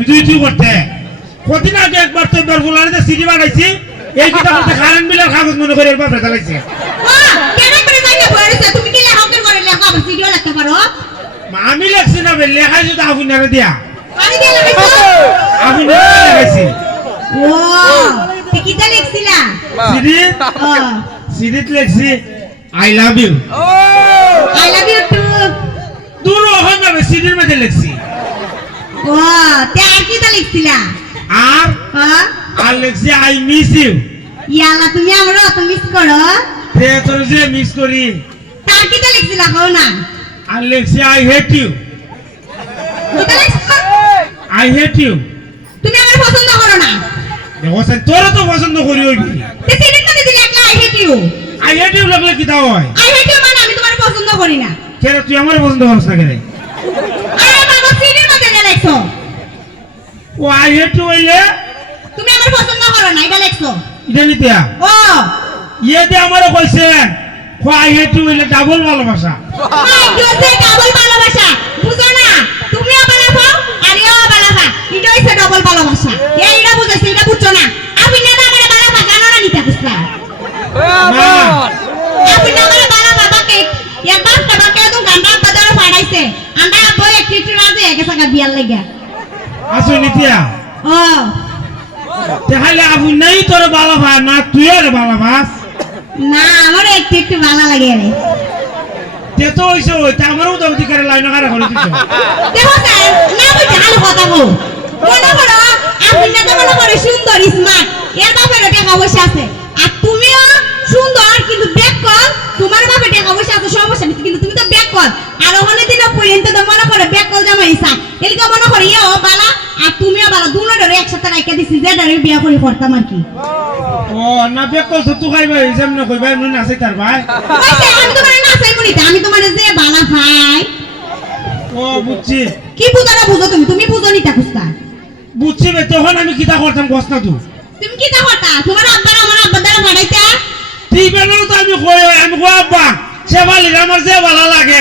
তুই করতে। কদিন আগে একবার তো একবার ফুলানিতে সিটি বানাইছি। এই কিতা করতে কারেন্ট বিলের কাগজ মনে করে এরপর লাগছে হ্যাঁ, আমি লেখছি না লেখাইছি তো দিয়া। আমি দিয়ে লেখাইছো? ও লেখছি I love you I love you too দূর ওখান যাবে সিটির মধ্যে লেখছি। ও তে আর কিটা লিখছিলা? আর? আর লেখছি আই মিস ইউ ইয়ালা তুমি আমার অত মিস করো? তে তোর যে মিস করি। তার কিটা লিখছিলা কও না? আর লেখছি I hate you I hate you তুমি আমার পছন্দ করো না। দেখো তোর তো পছন্দ করি ওই তে সিরিজ মধ্যে দিলে একটা I hate you I hate you লাগলে কিতা হয়? আই হেট ইউ মানে আমি তোমার পছন্দ করি না। কেন তুই আমার পছন্দ করছ না কেন আরে বাবা সিরিজ মধ্যে দিয়ে লিখছো? ও আই হেট টু হইলে? তুমি আমার পছন্দ করো না এটা লেখছো। এটা ও। ইয়ে দিয়ে আমারও কইছেন আই হেট টু হইলে ডাবল ভালোবাসা মাই গড ডাবল ভালোবাসা বুঝো না তুমিও ভালোবাসো আমিও ভালোবাসা এটা হইছে ডাবল ভালোবাসা এইটা বুঝাইছে এটা বুঝছ না আপনি না আমারে ভালোবাসা কেন না নিতে বুঝলা না আপনি না আমারে ভালোবাসা কে একবার টাকা তো গান্ডা বাজারে ফাড়াইছে আমরা বই একটু একটু রাজে একে সাকা বিয়ার লাগা। আসো নিতিয়া। ও তাহলে আবু নাই তোর ভালোবাস না তুই আর ভালোবাস না আমার একটু একটু ভালো লাগে রে তে তো হইছে ওই তে আমারও তো অধিকারে লাইন কারা করে দিছ। দেখো স্যার না বুঝে ভালো কথা বল মনে করো আপনি না তো মনে করে সুন্দর স্মার্ট এর বাপের টাকা পয়সা আছে। আর তুমিও সুন্দর কিন্তু ব্যাক কল তোমার বাপের টাকা পয়সা আছে সমস্যা নেই কিন্তু তুমি তো ব্যাক কল আর ওখানে দিন পর্যন্ত তো মনে করে ব্যাক কল জামাইছা এদিকে মনে করে ইয়ে ও বালা আর তুমিও বালা দুনো ধরে একসাথে রাখা দিছি যে ধরে বিয়া করে করতাম আর কি। ও না বেক কল তো তুই খাইবা হিসাব না কইবা এমনি আছে তার ভাই। আমি তোমার না চাই মনিতে আমি তোমার যে বালা ভাই। ও বুঝছি। কি বুঝো না বুঝো তুমি? তুমি বুঝো নিতা খুঁজতা বুঝছি বে তখন আমি কিতা করতাম না তুই তুমি কি তা হতা তোমার আব্বার আমার আব্বার দ্বারা বাড়াইতা? বেলানো তো আমি কই আমি কই আব্বা আমার যে ভালো লাগে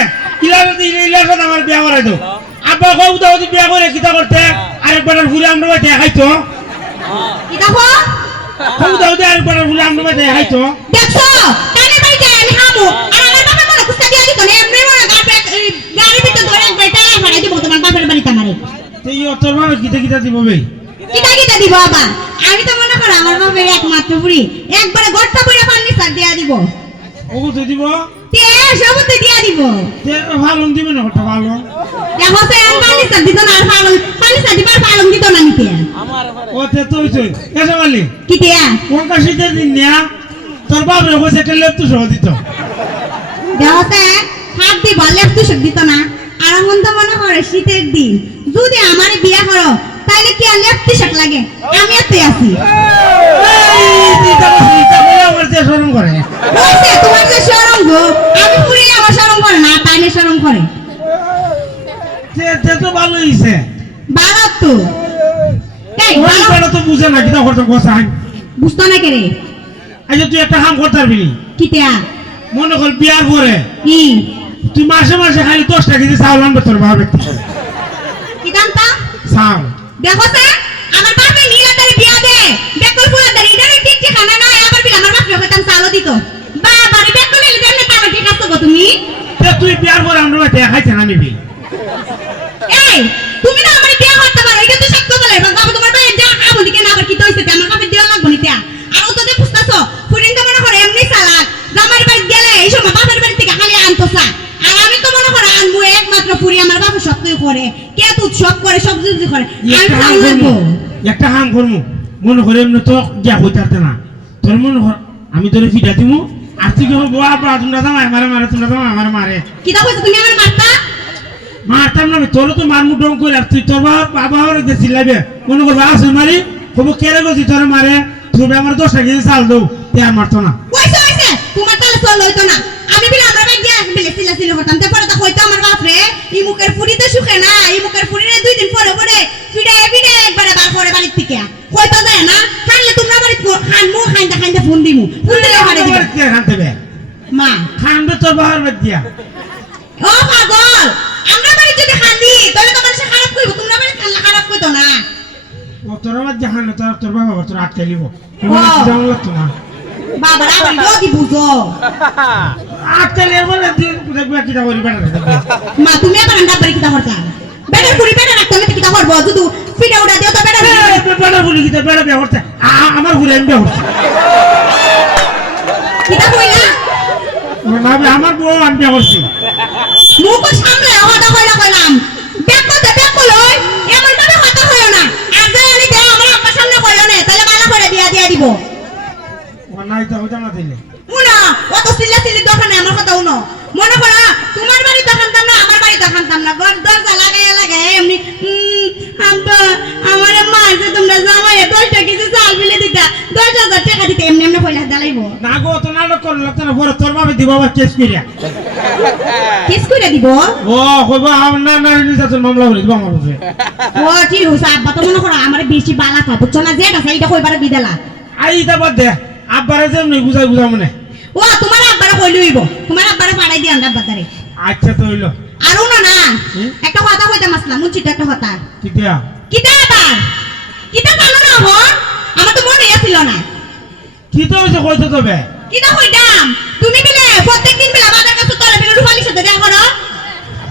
সাথে আমার বিয়া করাই দো আব্বা কই উদা উদি বিয়া করে কিতা করতে? আরেকবার ঘুরে আমরা বাড়ি দেখাইতো কি দেখো কই উদা উদি আরেকবার ঘুরে আমরা বাড়ি দেখাইতো দেখছ কানে যায় আমি হামু আর আমার বাবা মনে কুস্তা দিয়া দিত না এমনি মনে গাড়ি গাড়ি ভিতর ধরে একবার টাকা ফাড়াই দিব তোমার বাপের বাড়িতে আমারে তুই তোর ভাবে কিতা কিতা দিব বে? দিব আমি তো মনে করো আমার বাপের একমাত্র বুড়ি। একবারে গড়টা পড়ে ফার্নিচার দিয়া দিব। ও তুই দিব তে সবতে দিয়া দিব। তে না ওটা ভালো। ফার্নিচার দিত না আর ফার্নিচার দিবার দিত না নিতে হইছে। এসে বলি দিন নিয়া তোর বাপ রে একটা লেপ তো দিত। দেখো হাত দি বললে একটু দিত না। আর তো মনে করে শীতের দিন। যদি আমার বিয়া তাহলে কি আর লেফটি শার্ট লাগে? আমি এতে আছি। তোমার যে শরম গো। আমি আমার শরম করে না তাইলে শরম করে। তে তে তো ভালো হইছে। বারত তো। এই ওই বারত বেলা তো বুঝে না কিতা করতে গোসাই বুঝতো না কে রে? আচ্ছা তুই একটা কাম করতে পারবি কিতিয়া মনে কর বিয়ার পরে। কি? তুই মাসে মাসে খালি দশটা কেজি চাউল আনবে তোর বাবা ব্যক্তি কি চাউল। দেখো স্যার আমার বাপে নীলাদারে বিয়া দে বেকল ফুলাদারে ইদারে ঠিক ঠিক খানা না আবার বিল আমার বাপে কইতাম চালো দিত। বাবারে বেকল এলে দেমনে তাও ঠিক আছে গো তুমি। তে তুই বিয়ার পরে আমরা বাড়িতে খাইছে না নিবি? এই তুমি না আমার বিয়া করতে পারো এটা তো সত্য বলে। বাবা তোমার ভাই যা খাব দিকে না আবার কি হইছে আমার বাপে দেওয়া লাগবো নিতে আর ও তো দে পুস্তাছো ফুরিন তো মনে করে এমনি চালাক। জামার বাড়ি গেলে এই সময় বাপের বাড়ি থেকে খালি আনতো চা। আর আমি তো মনে করে আনব একমাত্র পুরি আমার বাপে সবই করে। করে সব কিছু করে। আমি একটা হাম করব লাগবো। একটা হাম করব মনে করে এমনি তো হইতে না তোর মনে আমি তোর ফিটা দিমু। আর তুই তোমরা দাম আমারে মারে তোমরা দাম আমারে মারে কি দাও তুমি আমার মারতা মারতাম না তোর তো মারমু ডং করে আর তুই তোর বাবা বাবা হরে যে চিল্লাবে মনে করব আসুন মারি কবো কেড়ে গেছি তোর মারে। তুই আমার দশটা কেজি চাল দৌ তে আর মারতো না। তোমার তাহলে চল হইতো না। আমি বিলে আমরা বিলে সিলা করতাম। তারপরে তো কইতো আমার বাপ রে এই মুখের ফুড়ি তো সুখে না এই মুখের ফুড়ি রে দুই দিন পরে পরে ফিরে ফিরে একবারে বার করে বাড়ির থেকে কইতো যায় না খাইলে তোমরা বাড়ি খান মু খাইতে খাইতে ফোন দিমু ফোন দিলে হারে দিবে খান দেবে মা খানবে তোর বাবার বাদ দিয়া। ও পাগল আমরা বাড়ি যদি খান তাহলে তোমার সে খারাপ কইব তোমরা বাড়ি খানলে খারাপ কই না। ও তোর আমার জাহান তোর তোর বাবা তোর আটকে লিব ও। লাগতো না। বাবার আবার যদি বুঝো। আটকে লিয়ে বলে দেখবে কিটা করি বেটা মা তুমি আবার আন্ডা বাড়ি কিতা করতা? বেটার পুরি বেটা রাখতে আমি করব? উড়া দিও তো বেটা বেটা বেটা করতে। আ- আমার ঘুরে আমি কইলা? আমার বউ আনতে করছি মুখ সামলে হতা কইলা কইলাম। ব্যাক করতে ব্যাক কইলই এমন ভাবে হতা হইও না। যাই আমি দে আমার আব্বার সামনে না তাহলে মালা করে বিয়া দিয়া দিব। ও নাই তো জানা দিলে উনা অত সিল্লা সিল্লি দরকার আমার কথা উনো। মনে করো তোমার বাড়ি দেখানতাম না আমার বাড়ি দেখানতাম না। ঘর দরজা লাগাইয়া লাগাই এমনি আমার মারছে তোমরা জামাইয়ে দশটা কিছু চাল ফেলে দিতা। দশ হাজার টাকা দিতে এমনি এমনি পয়লা দালাইবো না গো তো নাটক করল না বড় তোর বাবা দিব আবার কেস করিয়া কিস করে দিব? ও কইব আমার না না নির্যাতন মামলা করে দিব আমার ও ঠিক হইছে আব্বা তো মনে করো আমার বেশি বালা খা বুঝছ না? যেটা সেইটা কইবার বিদেলা। আই তা বাদ দে আব্বারে যেমনি বুঝাই বুঝা মনে। ও তোমার আব্বারে কই লইব তোমার আব্বারে পাড়াই দিয়ে আন্দার বাতারে আচ্ছা তো হইল আর না হুম? একটা কথা কইতাম আসলাম মুচিত একটা কথা কিতিয়া কিতা আবার কিতা জানো না হন আমার তো মনে আসছিল না কি তো হইছে কইতো তবে কিতা কইতাম তুমি বিলে প্রত্যেক দিন বেলা বাজার কাছে তোরা বিলে রুপালির সাথে দেখা করো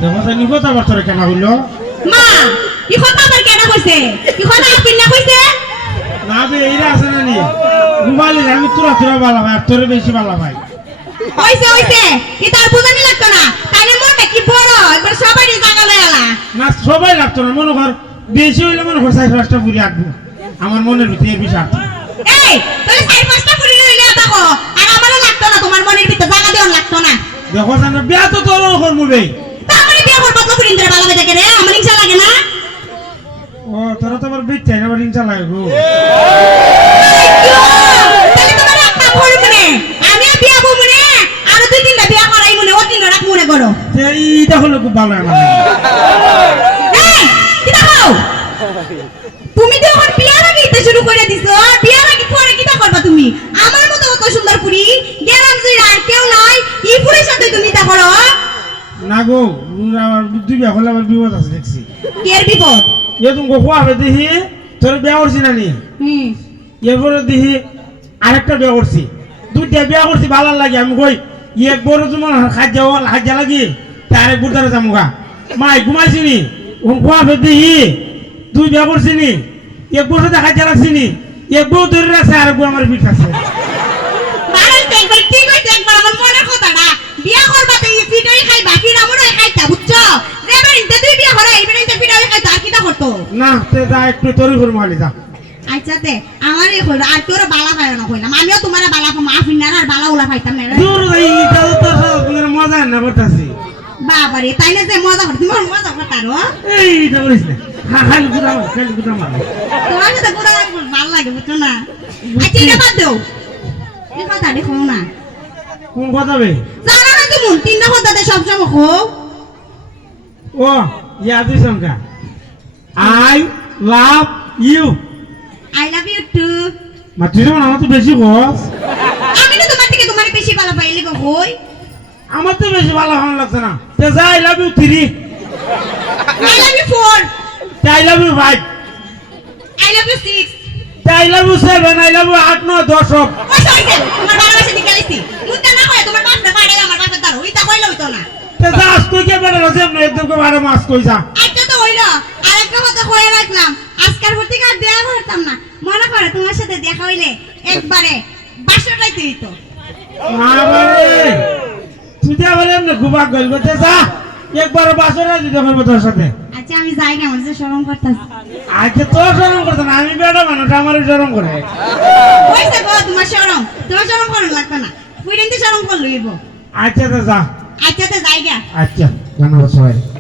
দেখো তো নিব তো আবার তোরে কেনা হইল মা ইখন বাবার কেনা কইছে ইখন আপিন না কইছে না বে এইরা আছে না নি ঘুমালি আমি তোরা তোরা ভালো ভাই আর তোরে বেশি ভালো ভাই কইছে কইছে কি তার বুঝানি লাগতো না? তাইলে মনটা কি বড়? একবার সবারই জায়গা আলা না সবাই লাগতো না। মনে কর বেশি হইলে মনে কর সাইড রাস্তা ঘুরে আঁকবো। আমার মনের ভিতরে এই বিষয় আছে। এই তাহলে চার পাঁচটা পুরি লইলে দেখো আর আমারও লাগতো না তোমার মনের ভিতরে জায়গা দেওয়ার লাগতো না। দেখো জানো বিয়া তো তোর করব বে। তা আমার বিয়ে করব তো পুরি ধরে ভালো হয়ে রে? আমার ইচ্ছা লাগে না। ও তোরা তো আবার বেচ চাই না আবার ইনশা লাগে গো তাহলে তোমার একটা ভুল মনে আমিও বিয়া করব মনে আরও দুই তিনটা বিয়া করাই মনে ও তিনটা রাখ মনে করো তো এইটা হলো খুব ভালো আমার তুমি তো এখন বিয়ার আগে শুরু করে দিছো বিয়ার আগে পরে কিটা করবা তুমি? আমার মতো কত সুন্দর পুরি গেলাম যে আর কেউ নাই ই পুরির সাথে তুমি ইটা করো? না গো আমার বুদ্ধি বিয়া হলে আবার বিপদ আছে দেখছি। কের বিপদ? এ তুমি কোয়া হবে দেখি তোর বিয়া করছি না নি? এরপরে দেখি আরেকটা বিয়া করছি। দুইটা বিয়া করছি ভালো লাগে আমি কই এক বড় তোমার খাদ্য খাদ্য লাগি? তার এক বুড়ারে যামুগা মাই ঘুমাইছি নি ওন কোয়া হবে দেখি দুই বিয়া করছি নি এক বছর খাদ্য লাগছি নি এক বউ ধরে রাখছে আর এক বউ আমার পিঠ আছে। বিয়া করবা তো এই পিঠাই খাই বাকি রামুরও খাইতা বুঝছ? এবার ইনতে তুই বিয়া করো এইবার ইনতে পিঠাই খাইতা আর কিটা করতো? না তে যা একটু যা। আচ্ছা তে আমার এই কইলো আর তোর বালা পায় না আমিও তোমার বালা আর বালা উলা পাইতাম না রে। দূর যাই তো তোর তোমার মজা না করতেছি। বাবারে তাই না যে মজা করতে তোমার মজা করতারো এইটা করিস না। হা খালি গুড়া মার, খালি গুড়া মার। তোমার সাথে ঘুরা ভালো লাগে বুঝছ না? আচ্ছা এটা বাদ দাও। এই কথা দেখো না। কোন কথা বে? জানা না তুমি তিনটা কথা দে সব সময় খো ও ইয়া দুই সংখ্যা I love you. I love you two. মা তুই আমার তো বেশি বস। আমি তো তোমার থেকে তোমার বেশি ভালো পাইলে গো কই? আমার তো বেশি ভালো ভালো লাগছে না। তে যা I love you three I love you four তে I love you five I love you six তে I love you seven I love you আট নয় দশ। সব তোমার ভালোবাসা দিকে লাইছি মুদ্দা না কয় তোমার পাড়ে আমার বাপের দাঁড়ো ইতা কইলে হইতো না। তে যা আজ তুই কে বেড়ে রয়েছে? এমনি একদম কে কই যা। একটা তো হইল। আরেকটা কথা কয়ে রাখলাম। আজকাল ভর্তি কার দেয়া করতাম না। মনে করে তোমার সাথে দেখা হইলে একবারে বাসটাই দিত আরে তুই যা বলে এমনি ঘুমা গল্প তে যা। একবার বাসরে দিতে পারব তোর সাথে। আচ্ছা আমি যাই না আমার শরম করতেছি। আজকে তোর সরম করতে না আমি বেড়া মানুষ আমার শরম করে। হইছে গো তোমার শরম। তোমার শরম করার লাগবে না। পুইরেন্তে শরম করলইব আচ্ছা তো যা। আচ্ছা তো যাই গা। আচ্ছা জানাব সবাই।